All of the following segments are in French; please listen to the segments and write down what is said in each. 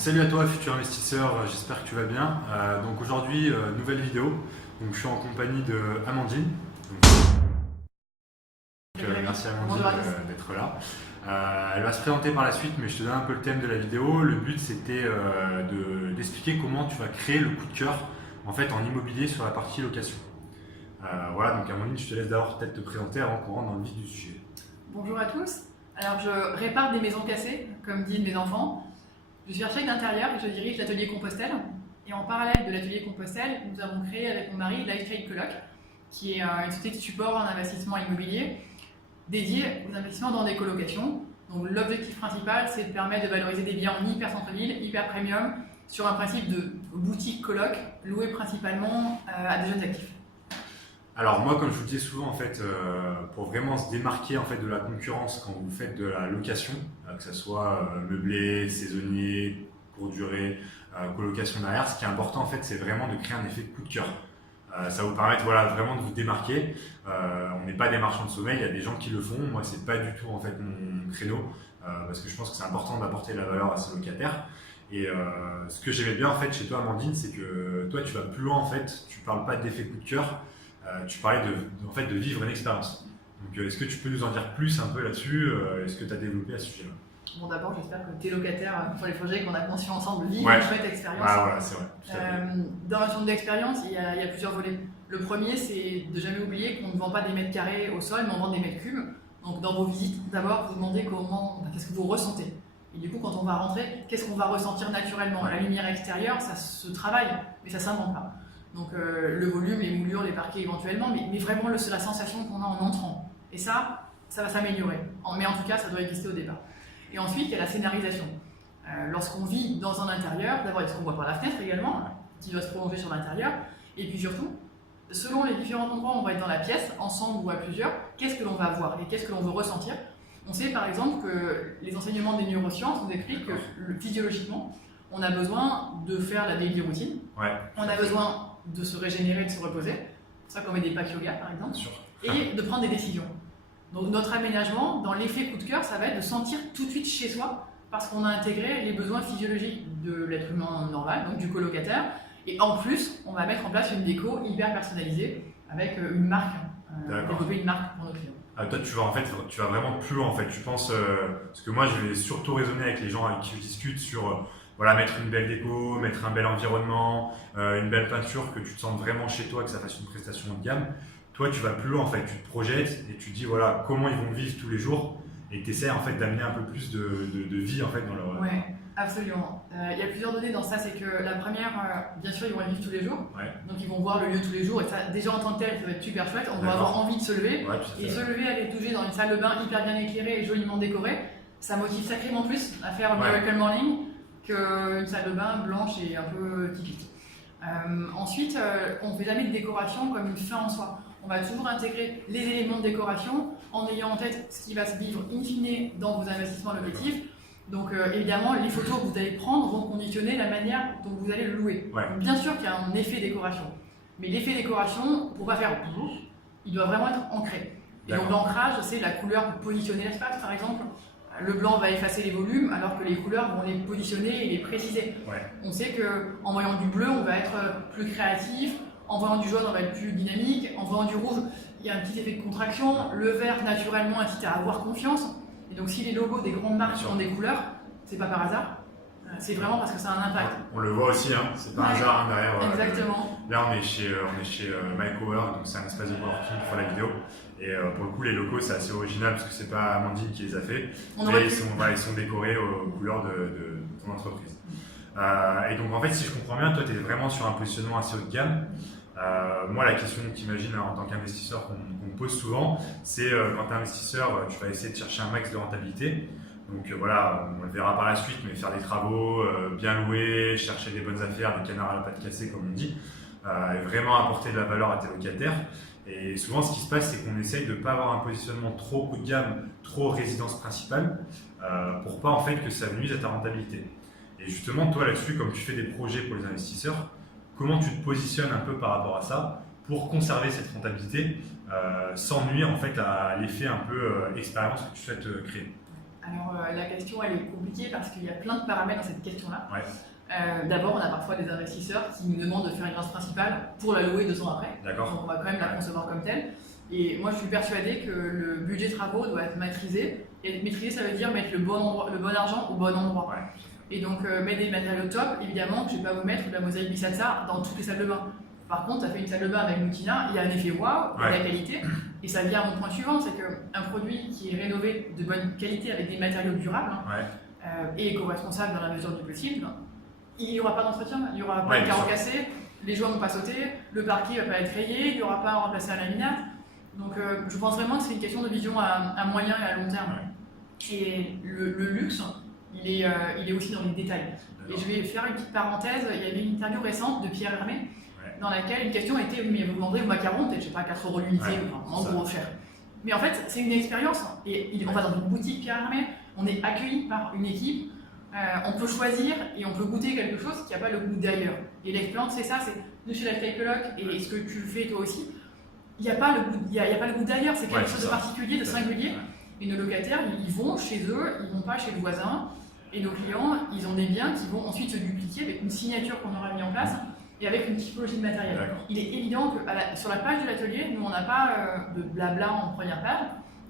Salut à toi futur investisseur, j'espère que tu vas bien. Donc aujourd'hui, nouvelle vidéo. Donc, je suis en compagnie de Amandine. Merci Amandine d'être là. Elle va se présenter par la suite, mais je te donne un peu le thème de la vidéo. Le but c'était d'expliquer comment tu vas créer le coup de cœur en fait en immobilier sur la partie location. Voilà, donc Amandine, je te laisse d'abord peut-être te présenter avant qu'on rentre dans le vif du sujet. Bonjour à tous. Alors je répare des maisons cassées, comme disent mes enfants. Je suis architecte d'intérieur et je dirige l'atelier Compostelle. Et en parallèle de l'atelier Compostelle, nous avons créé avec mon mari Lifetrade Coloc, qui est une société de support en investissement immobilier dédiée aux investissements dans des colocations. Donc l'objectif principal, c'est de permettre de valoriser des biens en hyper centre-ville, hyper premium, sur un principe de boutique coloc, loué principalement à des jeunes actifs. Alors moi, comme je vous le dis souvent, en fait, pour vraiment se démarquer en fait, de la concurrence quand vous faites de la location, que ce soit meublé, saisonnier, courte durée, colocation derrière, ce qui est important en fait, c'est vraiment de créer un effet de coup de cœur. Ça vous permet voilà, vraiment de vous démarquer. On n'est pas des marchands de sommeil, il y a des gens qui le font. Moi, c'est pas du tout en fait mon créneau, parce que je pense que c'est important d'apporter de la valeur à ses locataires. Et ce que j'aimais bien en fait chez toi, Amandine, c'est que toi, tu vas plus loin en fait. Tu parles pas d'effet coup de cœur. Tu parlais en fait, de vivre une expérience. Donc, est-ce que tu peux nous en dire plus un peu là-dessus? Est-ce que tu as développé à ce sujet-là? Bon, d'abord, j'espère que tes locataires, pour les projets qu'on a conçus ensemble, vivent une chouette expérience. Ah, voilà, c'est vrai. Dans la zone d'expérience, il y a plusieurs volets. Le premier, c'est de jamais oublier qu'on ne vend pas des mètres carrés au sol, mais on vend des mètres cubes. Donc, dans vos visites, d'abord, vous demandez qu'est-ce que vous ressentez. Et du coup, quand on va rentrer, qu'est-ce qu'on va ressentir naturellement? La lumière extérieure, ça se travaille, mais ça ne s'invente pas. Donc le volume, les moulures, les parquets éventuellement, mais vraiment la sensation qu'on a en entrant. Et ça va s'améliorer. Mais en tout cas, ça doit exister au départ. Et ensuite, il y a la scénarisation. Lorsqu'on vit dans un intérieur, d'abord, il y a ce qu'on voit par la fenêtre également, qui doit se prolonger sur l'intérieur. Et puis surtout, selon les différents endroits où on va être dans la pièce, ensemble ou à plusieurs, qu'est-ce que l'on va voir et qu'est-ce que l'on veut ressentir. On sait par exemple que les enseignements des neurosciences nous expliquent que physiologiquement, on a besoin de faire la daily routine. Ouais. On a besoin de se régénérer, de se reposer, c'est ça qu'on met des packs yoga par exemple, et de prendre des décisions. Donc notre aménagement, dans l'effet coup de cœur, ça va être de sentir tout de suite chez soi, parce qu'on a intégré les besoins physiologiques de l'être humain normal, donc du colocataire, et en plus, on va mettre en place une déco hyper personnalisée, avec une marque, développer une marque pour nos clients. Toi, tu vas vraiment plus loin en fait. Tu penses, parce que moi, je vais surtout raisonner avec les gens avec qui je discute sur voilà, mettre une belle déco, mettre un bel environnement, une belle peinture, que tu te sentes vraiment chez toi, que ça fasse une prestation haut de gamme. Toi, tu vas plus loin en fait. Tu te projettes et tu dis voilà comment ils vont vivre tous les jours et tu essaies en fait d'amener un peu plus de vie en fait dans leur. Ouais, absolument. Il y a plusieurs données dans ça. C'est que la première, bien sûr, ils vont y vivre tous les jours. Ouais. Donc ils vont voir le lieu tous les jours et ça, déjà en tant que tel, ça va être super chouette. On va avoir envie de se lever et se lever, aller toucher dans une salle de bain hyper bien éclairée et joliment décorée. Ça motive sacrément plus à faire Miracle Morning qu'une salle de bain blanche et un peu typique. Ensuite, on ne fait jamais de décoration comme une fin en soi. On va toujours intégrer les éléments de décoration en ayant en tête ce qui va se vivre in fine dans vos investissements locatifs. Donc évidemment, les photos que vous allez prendre vont conditionner la manière dont vous allez le louer. Donc, bien sûr qu'il y a un effet décoration, mais l'effet décoration, pour ne pas faire il doit vraiment être ancré. Et donc l'ancrage, c'est la couleur pour positionner l'espace par exemple. Le blanc va effacer les volumes alors que les couleurs vont les positionner et les préciser. On sait qu'en voyant du bleu, on va être plus créatif, en voyant du jaune, on va être plus dynamique, en voyant du rouge, il y a un petit effet de contraction, le vert naturellement incite à avoir confiance. Et donc si les logos des grandes marques ont des couleurs, c'est pas par hasard, c'est vraiment parce que ça a un impact. On le voit aussi, hein, c'est pas un hasard derrière. Exactement. Là on est chez My Cowork, donc c'est un espace de coworking pour la vidéo. Et pour le coup, les locaux, c'est assez original parce que c'est pas Amandine qui les a fait, mais ils sont décorés aux couleurs de ton entreprise. Et donc, en fait, si je comprends bien, toi, tu es vraiment sur un positionnement assez haut de gamme. Moi, la question que tu imagines en tant qu'investisseur qu'on me pose souvent, c'est quand tu es investisseur, tu vas essayer de chercher un max de rentabilité. Donc voilà, on le verra par la suite, mais faire des travaux, bien louer, chercher des bonnes affaires, des canards à la patte cassée, comme on dit, et vraiment apporter de la valeur à tes locataires. Et souvent, ce qui se passe, c'est qu'on essaye de ne pas avoir un positionnement trop haut de gamme, trop résidence principale, pour pas en fait que ça nuise à ta rentabilité. Et justement, toi là-dessus, comme tu fais des projets pour les investisseurs, comment tu te positionnes un peu par rapport à ça pour conserver cette rentabilité sans nuire en fait à l'effet un peu expérience que tu souhaites créer? Alors la question elle est compliquée parce qu'il y a plein de paramètres dans cette question-là. Ouais. D'abord, on a parfois des investisseurs qui nous demandent de faire une résidence principale pour la louer 2 ans après. D'accord. Donc on va quand même la concevoir comme telle. Et moi je suis persuadée que le budget travaux doit être maîtrisé. Et maîtriser ça veut dire mettre le bon argent au bon endroit. Ouais. Et donc mettre des matériaux top, évidemment que je ne vais pas vous mettre de la mosaïque Bisazza dans toutes les salles de bain. Par contre, ça fait une salle de bain avec Moutina, il y a un effet waouh, il y a la qualité. Et ça vient à mon point suivant, c'est qu'un produit qui est rénové de bonne qualité avec des matériaux durables et éco-responsable dans la mesure du possible, il n'y aura pas d'entretien, il n'y aura pas de carreaux cassés, les joints ne vont pas sauter, le parquet ne va pas être rayé, il n'y aura pas à remplacer un laminat. Donc je pense vraiment que c'est une question de vision à moyen et à long terme. Et le luxe, il est aussi dans les détails. Et je vais faire une petite parenthèse, il y avait une interview récente de Pierre Hermé, dans laquelle une question était mais vous vendrez vos macarons, peut-être, je sais pas, 4 € l'unité, en gros cher. Mais en fait, c'est une expérience. Et on va dans une boutique Pierre Hermé, on est accueilli par une équipe, on peut choisir et on peut goûter quelque chose qui n'a pas le goût d'ailleurs. Et l'expérience, c'est ça, c'est de chez Lifestyle Coloc et ce que tu fais toi aussi. Il n'y a pas le goût d'ailleurs, c'est quelque chose de particulier, de singulier. Et nos locataires, ils vont chez eux, ils ne vont pas chez le voisin. Et nos clients, ils ont des biens qui vont ensuite se dupliquer avec une signature qu'on aura mis en place et avec une typologie de matériel. Il est évident que sur la page de l'atelier, nous on n'a pas de blabla en première page,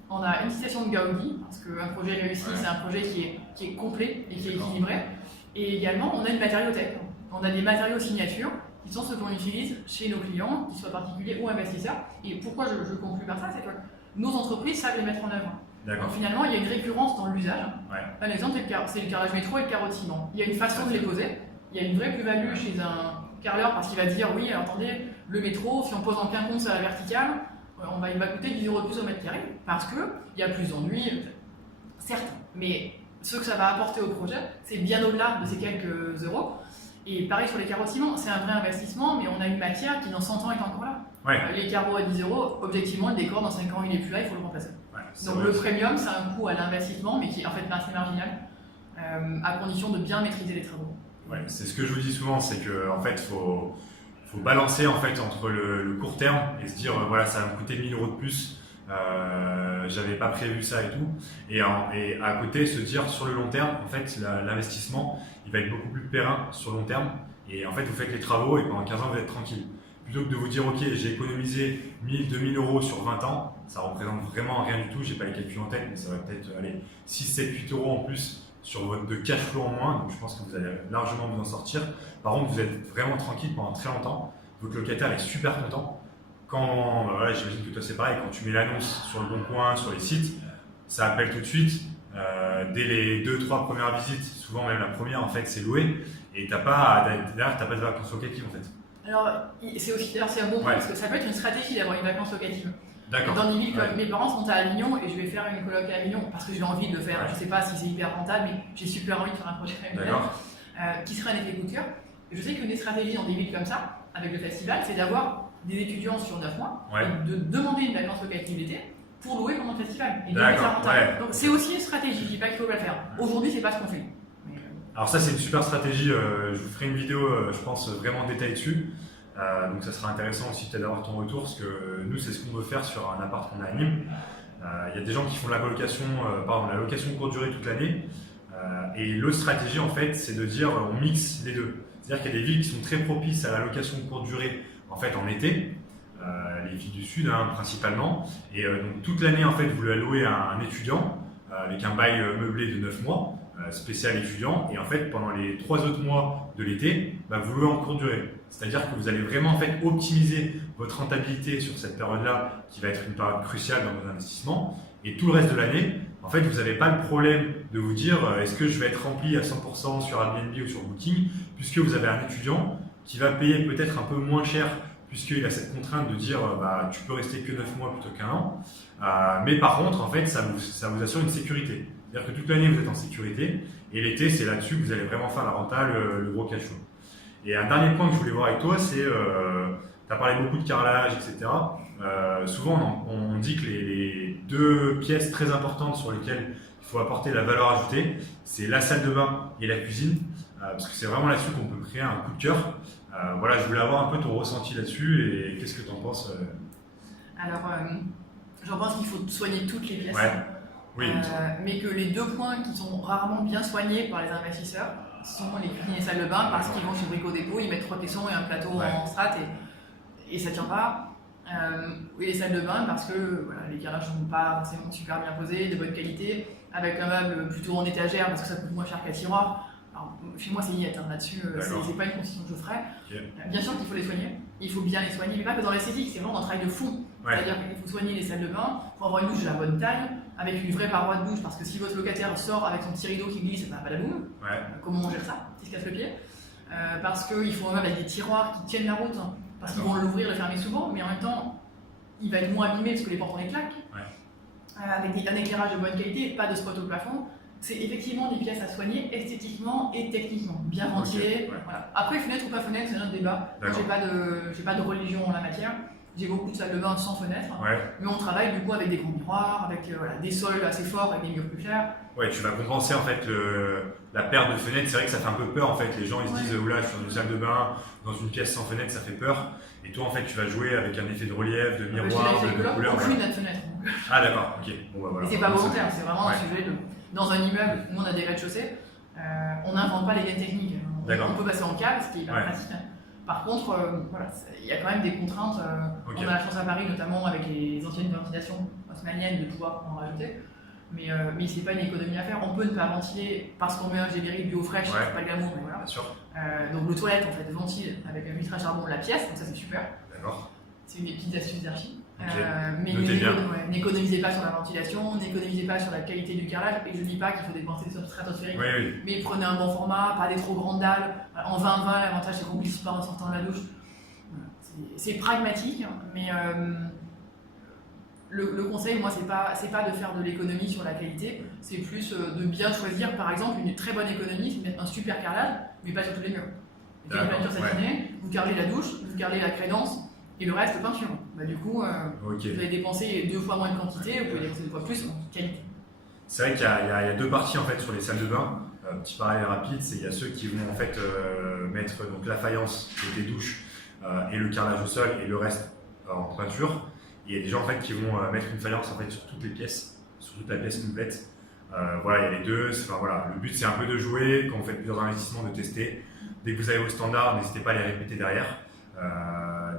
on a une citation de Gaudi, parce qu'un projet réussi, c'est un projet qui est complet et qui est équilibré. Et également, on a une matériothèque, on a des matériaux signatures qui sont ceux qu'on utilise chez nos clients, qu'ils soient particuliers ou investisseurs. Et pourquoi je conclue par ça, c'est que nos entreprises savent les mettre en œuvre. Donc finalement, il y a une récurrence dans l'usage. Un exemple, c'est le carrelage métro et le carreau de ciment. Il y a une façon de les poser, il y a une vraie plus-value chez un carreleur parce qu'il va dire oui, attendez, le métro, si on pose en quinconce à la verticale, il va coûter 10 € de plus au mètre carré parce qu'il y a plus d'ennuis, certes, mais ce que ça va apporter au projet, c'est bien au-delà de ces quelques euros. Et pareil sur les carreaux de ciment, c'est un vrai investissement, mais on a une matière qui dans 100 ans est encore là. Les carreaux à 10 €, objectivement, le décor dans 5 ans il n'est plus là, il faut le remplacer. Donc le premium, c'est un coût à l'investissement, mais qui est en fait assez marginal, à condition de bien maîtriser les travaux. C'est ce que je vous dis souvent, c'est qu'en fait, faut balancer en fait entre le court terme et se dire voilà, ça va me coûter 1000 € de plus, j'avais pas prévu ça et tout, et à côté se dire sur le long terme, en fait, l'investissement, il va être beaucoup plus périn sur le long terme, et en fait, vous faites les travaux et pendant 15 ans, vous êtes tranquille. Plutôt que de vous dire, ok, j'ai économisé 1000, 2000 € sur 20 ans, ça représente vraiment rien du tout, j'ai pas les calculs en tête, mais ça va peut-être aller 6, 7, 8 € en plus sur votre cash flow en moins, donc je pense que vous allez largement vous en sortir. Par contre, vous êtes vraiment tranquille pendant très longtemps, votre locataire est super content. Quand, j'imagine que toi c'est pareil, quand tu mets l'annonce sur le Bon Coin, sur les sites, ça appelle tout de suite. Dès les 2-3 premières visites, souvent même la première en fait, c'est loué, et derrière, t'as pas de vacances locatives en fait. Alors, c'est un bon point parce que ça peut être une stratégie d'avoir une vacance locative. Dans des villes comme mes parents sont à Avignon et je vais faire une coloc à Avignon parce que j'ai envie de le faire. Je sais pas si c'est hyper rentable, mais j'ai super envie de faire un projet qui serait un effet coup de cœur. Et je sais qu'une des stratégies dans des villes comme ça, avec le festival, c'est d'avoir des étudiants sur 9 mois et de demander une vacance locative l'été pour louer pendant le festival. Et donc c'est aussi une stratégie, je dis pas qu'il faut la faire. Aujourd'hui, c'est pas ce qu'on fait. Alors ça c'est une super stratégie, je vous ferai une vidéo je pense vraiment détaillée dessus, donc ça sera intéressant aussi peut-être d'avoir ton retour parce que nous c'est ce qu'on veut faire sur un appart qu'on a à Nîmes. Il y a des gens qui font la location courte durée toute l'année et l'autre stratégie en fait c'est de dire on mixe les deux. C'est-à-dire qu'il y a des villes qui sont très propices à la location courte durée en fait en été, les villes du sud principalement, et donc toute l'année en fait vous la louez à un étudiant avec un bail meublé de 9 mois. Spécial étudiant, et en fait pendant les 3 autres mois de l'été, vous louez en courte durée. C'est-à-dire que vous allez vraiment en fait optimiser votre rentabilité sur cette période-là qui va être une période cruciale dans vos investissements, et tout le reste de l'année, en fait vous n'avez pas le problème de vous dire est-ce que je vais être rempli à 100% sur Airbnb ou sur Booking, puisque vous avez un étudiant qui va payer peut-être un peu moins cher puisqu'il a cette contrainte de dire tu peux rester que 9 mois plutôt qu'1 an, mais par contre en fait ça vous assure une sécurité. C'est-à-dire que toute l'année, vous êtes en sécurité, et l'été, c'est là-dessus que vous allez vraiment faire la renta, le gros cash flow. Et un dernier point que je voulais voir avec toi, c'est, tu as parlé beaucoup de carrelage, etc. Souvent, on dit que les 2 pièces très importantes sur lesquelles il faut apporter la valeur ajoutée, c'est la salle de bain et la cuisine, parce que c'est vraiment là-dessus qu'on peut créer un coup de cœur. Je voulais avoir un peu ton ressenti là-dessus, et qu'est-ce que tu en penses Alors, j'en pense qu'il faut soigner toutes les pièces. mais que les 2 points qui sont rarement bien soignés par les investisseurs sont les cuisines et salles de bain, parce qu'ils vont chez Brico Dépôt, ils mettent 3 caissons et un plateau en strat et ça tient pas. Et les salles de bain parce que les carrelages ne sont pas forcément super bien posés, de bonne qualité, avec un meuble plutôt en étagère parce que ça coûte moins cher qu'un tiroir. Alors, chez moi c'est niette, là-dessus c'est pas une concession que je ferais. Bien sûr qu'il faut les soigner, il faut bien les soigner, mais pas que dans l'esthétique, c'est vraiment un travail de fond. C'est-à-dire qu'il faut soigner les salles de bain, il faut avoir une douche de la bonne taille, avec une vraie paroi de douche, parce que si votre locataire sort avec son petit rideau qui glisse, ça n'a pas la boum. Comment on gère ça? Il se casse le pied. Parce qu'il faut un meuble avec des tiroirs qui tiennent la route, parce qu'ils vont l'ouvrir et le fermer souvent, mais en même temps il va être moins abîmé parce que les portes on les claque. Avec un éclairage de bonne qualité, pas de spot au plafond. C'est effectivement des pièces à soigner esthétiquement et techniquement, bien ventilées. Après, fenêtre ou pas fenêtre, c'est un autre débat. J'ai pas de religion en la matière. J'ai beaucoup de salles de bain sans fenêtre, mais on travaille du coup avec des grands miroirs, avec des sols assez forts, avec des murs plus clairs. Tu vas compenser en fait la perte de fenêtres. C'est vrai que ça fait un peu peur en fait. Les gens ils se disent oula, je suis dans une salle de bain, dans une pièce sans fenêtre, ça fait peur. Et toi en fait, tu vas jouer avec un effet de relief, de miroir, de couleur. Aucune n'a de fenêtre. Ah d'accord, ok. Bon, voilà. C'est pas volontaire, c'est vraiment un sujet de. Dans un immeuble, nous on a des rez-de-chaussée, on n'invente pas les gaines techniques. On peut passer en câble, ce qui est hyper pratique. Par contre, il y a quand même des contraintes. On a la chance à Paris, notamment avec les anciennes ventilations haussmanniennes, de pouvoir en rajouter. Mais c'est pas une économie à faire. On peut ne pas ventiler parce qu'on met un générique bio fraîche, c'est pas le glamour, mais voilà. Bien sûr. Donc le toilette en fait ventile avec un filtre à charbon de la pièce, donc ça c'est super. D'accord. C'est une des petites astuces d'archi. Mais n'économisez pas sur la ventilation, n'économisez pas sur la qualité du carrelage. Et je dis pas qu'il faut dépenser sur le stratosphérique, mais prenez un bon format, pas des trop grandes dalles. En 20-20, l'avantage c'est qu'on glisse pas en sortant de la douche. C'est pragmatique, mais le conseil, moi, c'est pas de faire de l'économie sur la qualité, c'est plus de bien choisir, par exemple, une très bonne économie, c'est de mettre un super carrelage, mais pas sur tous les murs. Vous faites une peinture satinée, vous carrelez la douche, vous carrelez la crédence, et le reste, peinture. Du coup, vous allez dépenser 2 fois moins de quantité, vous pouvez dépenser 2 fois plus en qualité. C'est vrai qu'il y a 2 parties en fait sur les salles de bain. Petit parallèle rapide, il y a ceux qui vont en fait mettre donc, la faïence des douches et le carrelage au sol et le reste en peinture. Et il y a des gens en fait qui vont mettre une faïence en fait sur toutes les pièces, sur toute la pièce complète. Il y a les deux. Le but c'est un peu de jouer quand vous faites plusieurs investissements, de tester. Dès que vous avez vos standards, n'hésitez pas à les répéter derrière.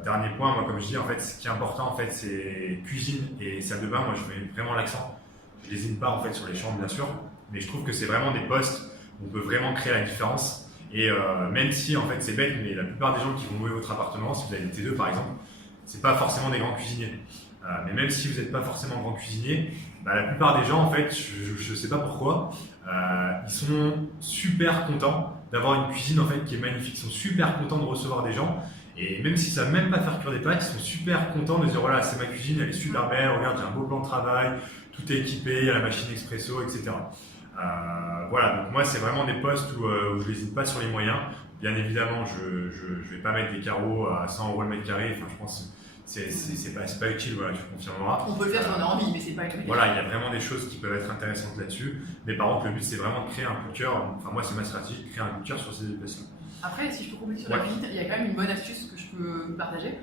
Dernier point, moi comme je dis, en fait, ce qui est important en fait, c'est cuisine et salle de bain. Moi je mets vraiment l'accent. Je lésine pas en fait sur les chambres bien sûr, mais je trouve que c'est vraiment des postes où on peut vraiment créer la différence. Et même si en fait c'est bête, mais la plupart des gens qui vont louer votre appartement, si vous avez une T2 par exemple, c'est pas forcément des grands cuisiniers. Mais même si vous n'êtes pas forcément grand cuisinier, la plupart des gens en fait, je sais pas pourquoi, ils sont super contents d'avoir une cuisine en fait qui est magnifique. Ils sont super contents de recevoir des gens. Et même s'ils ne savent même pas faire cuire des pâtes, ils sont super contents de dire voilà, c'est ma cuisine, elle est super belle, regarde, j'ai un beau plan de travail, tout est équipé, il y a la machine expresso, etc. Donc moi c'est vraiment des postes où je n'hésite pas sur les moyens. Bien évidemment, je ne vais pas mettre des carreaux à 100 € le mètre carré, je pense que c'est pas utile, tu confirmeras. On peut le faire si on a envie, mais c'est pas utile. Il y a vraiment des choses qui peuvent être intéressantes là-dessus. Mais par contre, le but c'est vraiment de créer un coup de cœur, moi c'est ma stratégie, de créer un coup de cœur sur ces déplacements. Après, si je peux compléter sur la cuisine, il y a quand même une bonne astuce que je peux vous partager.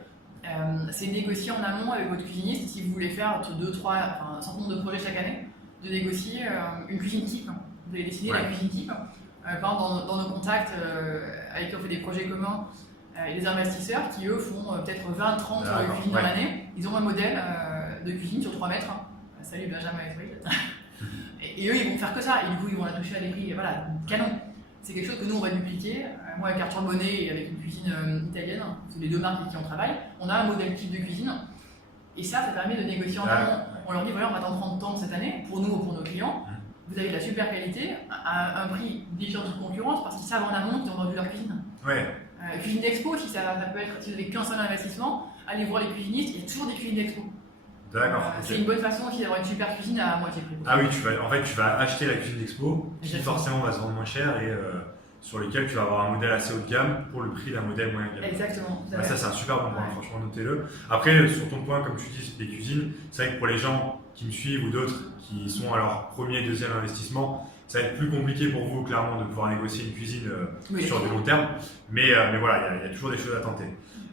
C'est négocier en amont avec votre cuisiniste si vous voulez faire entre 2-3, un certain nombre de projets chaque année, de négocier une cuisine type. Vous allez décider la cuisine type. Par exemple, dans nos contacts avec qui on fait des projets communs, les investisseurs qui eux font peut-être 20-30 cuisines dans l'année, ils ont un modèle de cuisine sur 3 mètres. Salut Benjamin et Frédéric. Et eux, ils vont faire que ça. Et du coup, ils vont la toucher à des prix canon. C'est quelque chose que nous on va dupliquer. Moi avec Arthur Bonnet et avec une cuisine italienne, c'est les 2 marques avec qui on travaille, on a un modèle type de cuisine et ça permet de négocier en amont. On leur dit voilà, on va t'en prendre tant cette année, pour nous ou pour nos clients, vous avez de la super qualité à un prix différent de concurrence parce qu'ils savent en amont qu'ils ont vendu leur cuisine. Cuisine d'expo, si ça peut être, si vous n'avez qu'un seul investissement, allez voir les cuisinistes, il y a toujours des cuisines d'expo. D'accord. C'est une bonne façon aussi d'avoir une super cuisine à moitié prix. Ah oui, tu vas acheter la cuisine d'expo qui forcément va se vendre moins cher et sur lequel tu vas avoir un modèle assez haut de gamme pour le prix d'un modèle moyen de gamme. Exactement. Ça c'est un super bon point, franchement notez-le. Après sur ton point, comme tu dis, des cuisines, c'est vrai que pour les gens qui me suivent ou d'autres qui sont à leur premier, deuxième investissement, ça va être plus compliqué pour vous clairement de pouvoir négocier une cuisine sur du long terme. Mais voilà, il y a toujours des choses à tenter.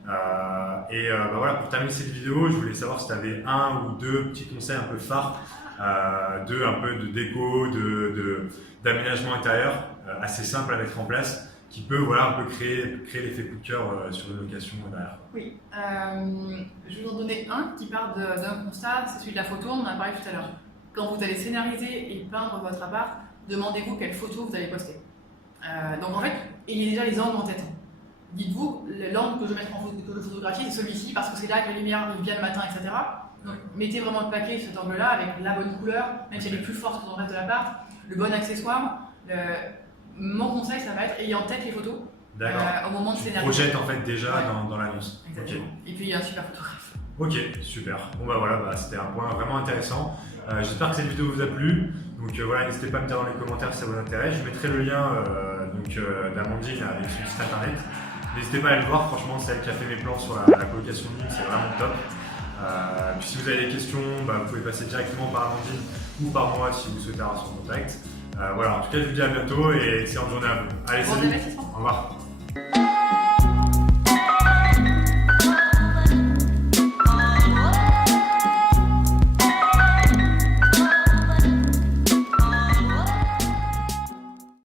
Pour terminer cette vidéo, je voulais savoir si tu avais 1 ou 2 petits conseils un peu phares un peu de déco, d'aménagement intérieur assez simple à mettre en place qui peut un peu créer l'effet coup de cœur sur les locations derrière. Oui, je vais vous en donner un qui part d'un constat, c'est celui de la photo, on en a parlé tout à l'heure. Quand vous allez scénariser et peindre votre appart, demandez-vous quelle photo vous allez poster. Donc en fait, ayez déjà les angles en tête. Dites-vous, l'angle que je vais mettre que je photographie, c'est celui-ci parce que c'est là que la lumière vient le matin, etc. Donc mettez vraiment le paquet sur cet angle-là avec la bonne couleur, même si elle est plus forte que dans le reste de l'appart, le bon accessoire. Mon conseil, ça va être ayez en tête les photos au moment de scénariser. Projette en fait déjà dans l'annonce. Exactement. Okay. Et puis il y a un super photographe. Ok, super. Bon c'était un point vraiment intéressant. J'espère que cette vidéo vous a plu. Donc n'hésitez pas à me dire dans les commentaires si ça vous intéresse. Je mettrai le lien d'Amandine avec son site internet. N'hésitez pas à aller le voir, franchement c'est elle qui a fait mes plans sur la colocation de ligne, c'est vraiment top. Puis si vous avez des questions, vous pouvez passer directement par Amandine ou par moi si vous souhaitez avoir son contact. En tout cas je vous dis à bientôt et excellente journée à vous. Allez, salut, au revoir.